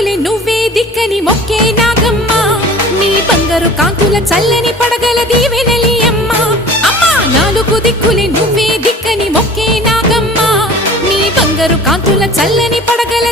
దిక్కులే నువ్వే దిక్కని మొక్కే నాగమ్మ నీ బంగారు కాంతుల చల్లని పడగల దీవెనలి అమ్మ అమ్మా నాలుగు దిక్కులే నువ్వే దిక్కని మొక్కే నాగమ్మ నీ బంగారు కాంతుల చల్లని పడగల